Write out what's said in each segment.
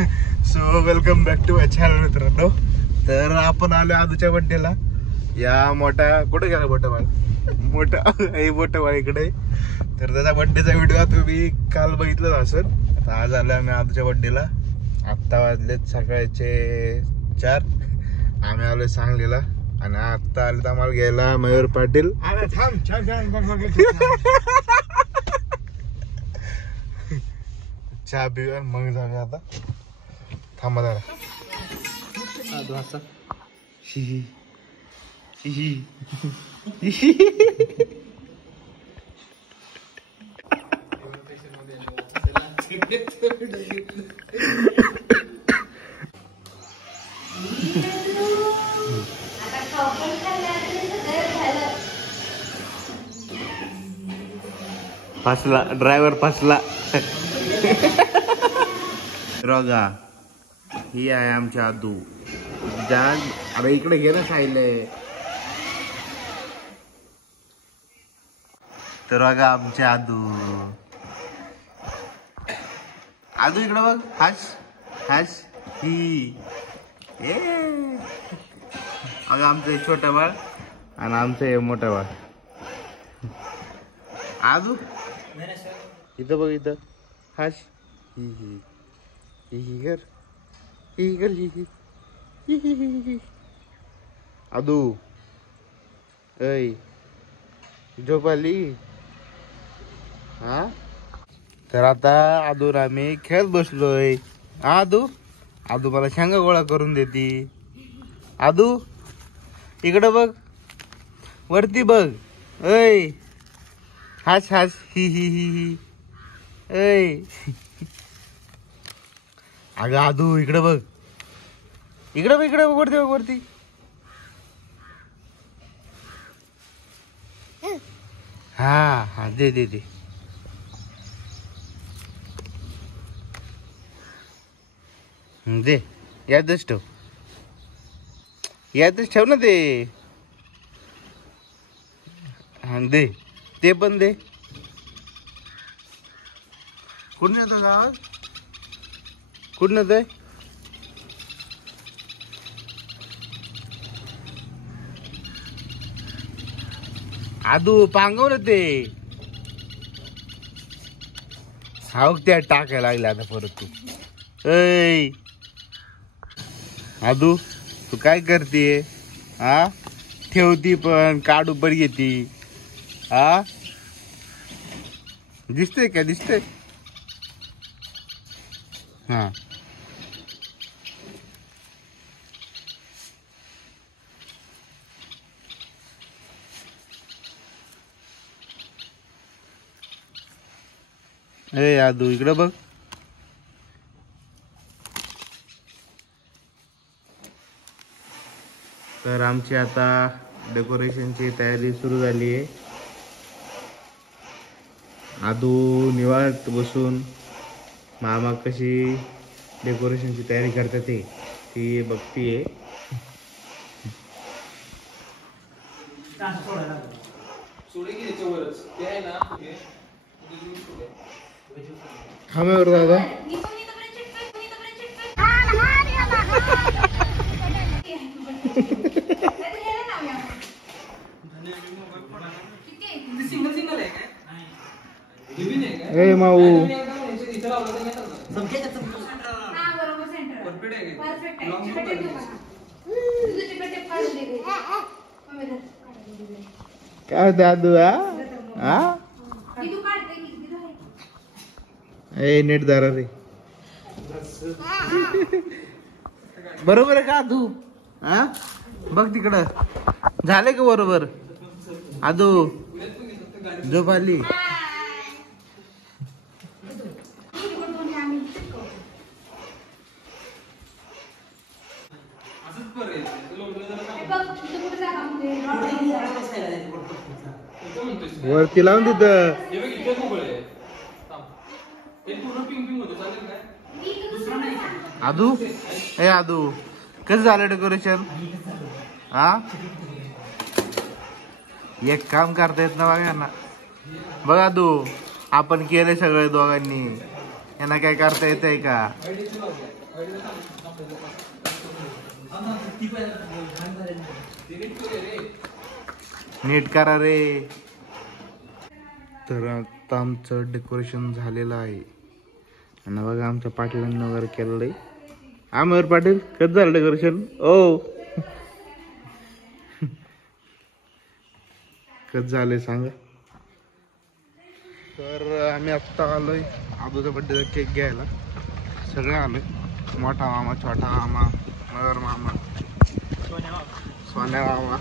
So welcome back to my channel मित्रांनो. तर आपण आलो आदूच्या बर्थडेला. या मोठा कुठे गेला मोठा बाळ इकडे. तर त्याचा बर्थडेचा व्हिडिओ तुम्ही काल बघितलं असेल. आता आज आलो आम्ही आदूच्या बर्थडेला. आत्ता वाजलेत सकाळचे 4. आम्ही आलोय सांगलीला आणि आत्ता आले तर आम्हाला घ्यायला मयूर पाटील. चहा पिऊया मग जाऊया. आता थांबा जरा. फसला ड्रायव्हर फसला. रोगा ही आहे आमची आदू जान. अरे इकडे गेलं खायले. तर बघा आमचे आदू इकडे बघ. हास ही अगं आमचं छोटं बाळ आणि आमचं हे मोठं बाळ. आदू इथं बघ इथं. हास ही कर ही आदू ऐ झोप आली. हा तर आता आदूर आम्ही खेळत बसलोय. आदू मला शेंगा गोळा करून देती. आदू इकडं बघ वरती बघ. ऐ हास ही ऐ अगं आदू इकडे बघ. इकडे बघ वरती बघ वरती. हा दे दे. यादच ठेव ना ते. हा दे ते पण दे. कुठून येतो गावात? कुठून येतोय? आदू पांगव ते. हाव त्या टाकायला लागले आता परत तू. ऐ आदू तू काय करते? हा ठेवती पण काढू पण घेती. हा दिसतंय का? दिसतंय. हा ए आदू इकडं बघ. तर आमची आता डेकोरेशनची तयारी सुरू झाली आहे. आदू निवांत बसून मामा कशी डेकोरेशनची तयारी करतात ती बघतीये. खांब्यावर दादा ए माऊ काय दादू. हा ए नीट धरा रे. बरोबर आहे का आदू? हा बघ तिकडं झाले का बरोबर? आदू झोप आली. वरती लावून तिथं. आदू कसं झालं डेकोरेशन? हा एक काम करता येत ना बघा. बघ आदू आपण केलंय सगळं दोघांनी. यांना काय करता येतंय का? नीट करा रे. तर आता आमचं डेकोरेशन झालेलं आहे आणि बघा आमच्या पाटीलांनी वगैरे केलेलं आहे. आमर पाटील कसं झालं डेकोरेशन? ओ कसं झालंय सांगा. तर आम्ही आत्ता आलोय आबूच्या बड्डेचा केक घ्यायला. सगळे आलोय, मोठा मामा, छोटा मामा, मगर मामा, सोन्या मामा.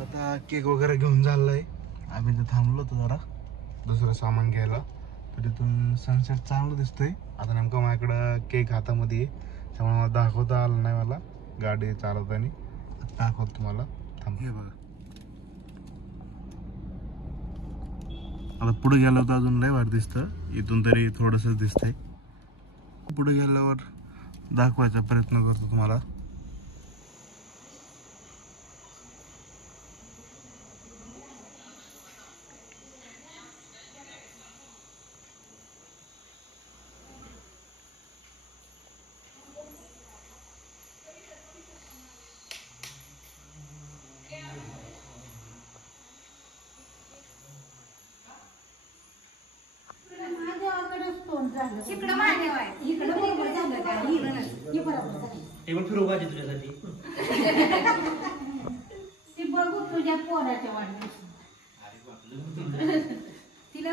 आता केक वगैरे घेऊन झालाय. आम्ही तर थांबलो होतो जरा दुसरं सामान घ्यायला. तर तिथून सनसेट चांगलं दिसतोय. आता नेमकं माझ्याकडं केक हातामध्ये आहे, त्यामुळे मला दाखवता आलं नाही. मला गाडी चालवताना दाखवतो तुम्हाला. थांब. हे बघा, आता पुढे गेल्यावर तर अजून लय वाट दिसतं. इथून तरी थोडंसं दिसतंय. पुढे गेल्यावर दाखवायचा प्रयत्न करतो तुम्हाला. तुझ्यासाठी ते बघू तुझ्या पोराच्या वाढदिवस तिला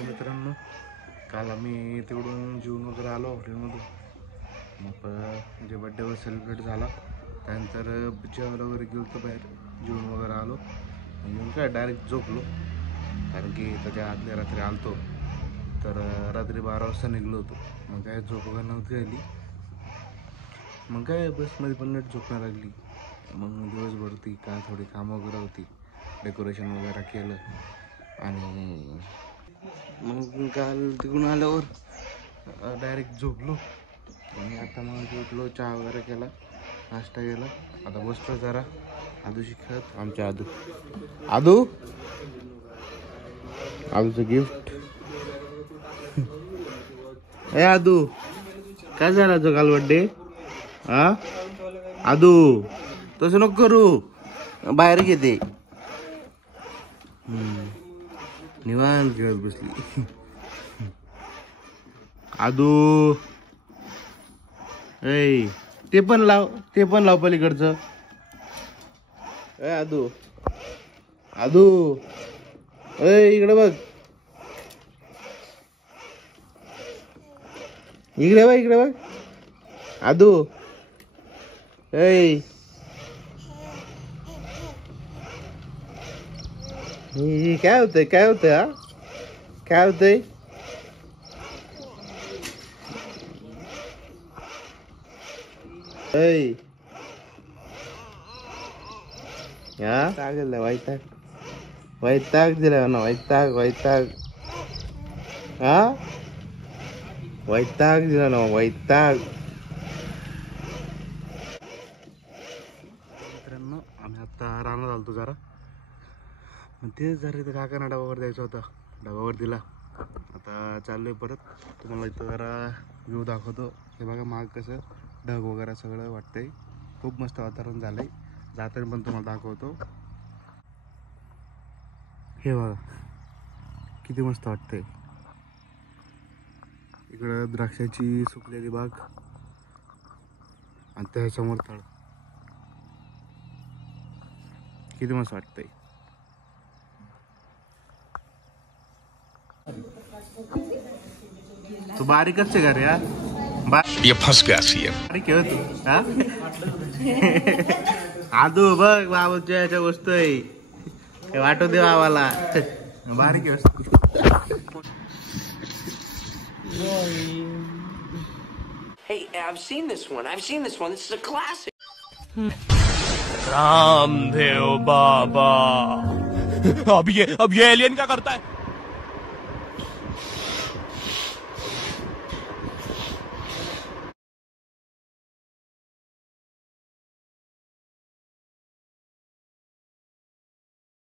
मित्रांनो, काल आम्ही तिकडून जेवून वगैरे आलो हॉटेलमधून. मग जे बड्डे वर सेलिब्रेट झाला त्यानंतर जेवायला वगैरे गेलो होतो बाहेर. जेवून वगैरे आलो, येऊन काय डायरेक्ट झोपलो. कारण की त्याच्या आदल्या रात्री आलतो, तर रात्री 12 वाजता निघलो होतो. मग काय झोप वगैरे नव्हती आली. मग काय बसमध्ये पण नीट झोप नाही लागली. मग दिवसभर ती काय थोडी कामं वगैरे होती, डेकोरेशन वगैरे केलं. आणि मग काल तिकडून आल्यावर डायरेक्ट झोपलो. आणि आता मग उठलो, चहा वगैरे केला, नाश्ता केला. आता बसतो जरा आदूशी खेळत. आमच्या आदूचं गिफ्ट. ए आदू, काय झाला तो काल बड्डे? हा आदू, तसं नको करू, बाहेर घेते. निवांत खेळत बसली. आदू ऐ, ते पण लाव पलीकडचं. ए आदू ऐ, इकडे बघ, इकडे बघ आदू. ऐ, काय होतंय हा, काय होतंय? ऐ, हा टाकलं वैताग दिला ना, वैताग हा, वैताग दिला ना, वैताग. मित्रांनो, आम्ही आता रानात आलतो जरा. मग तेच जरा इथं काकांना डबावर द्यायचा होता, डबावर दिला. आता चाललोय परत. तुम्हाला इथं जरा व्ह्यू दाखवतो. हे बघा माग कसं ढग वगैरे सगळं वाटतंय. खूप मस्त वातावरण झालंय. जाताना पण तुम्हाला दाखवतो. हे बघा किती मस्त वाटतंय. इकडं द्राक्षाची सुकलेली बाग आणि त्यासमोर तळ. किती मस्त वाटतंय. तू बारीकच आहे का रे यार? ये फंस गया सीएम. बारीक आहे हो तू हा? आदू बघ बाबाच्या याच्या वस्तू आहे, हे वाटू दे बाबाला. बारीक आहे वस्तू. Hey, I've seen this one. This is a classic. Ramdev Baba. अब ये एलियन क्या करता है?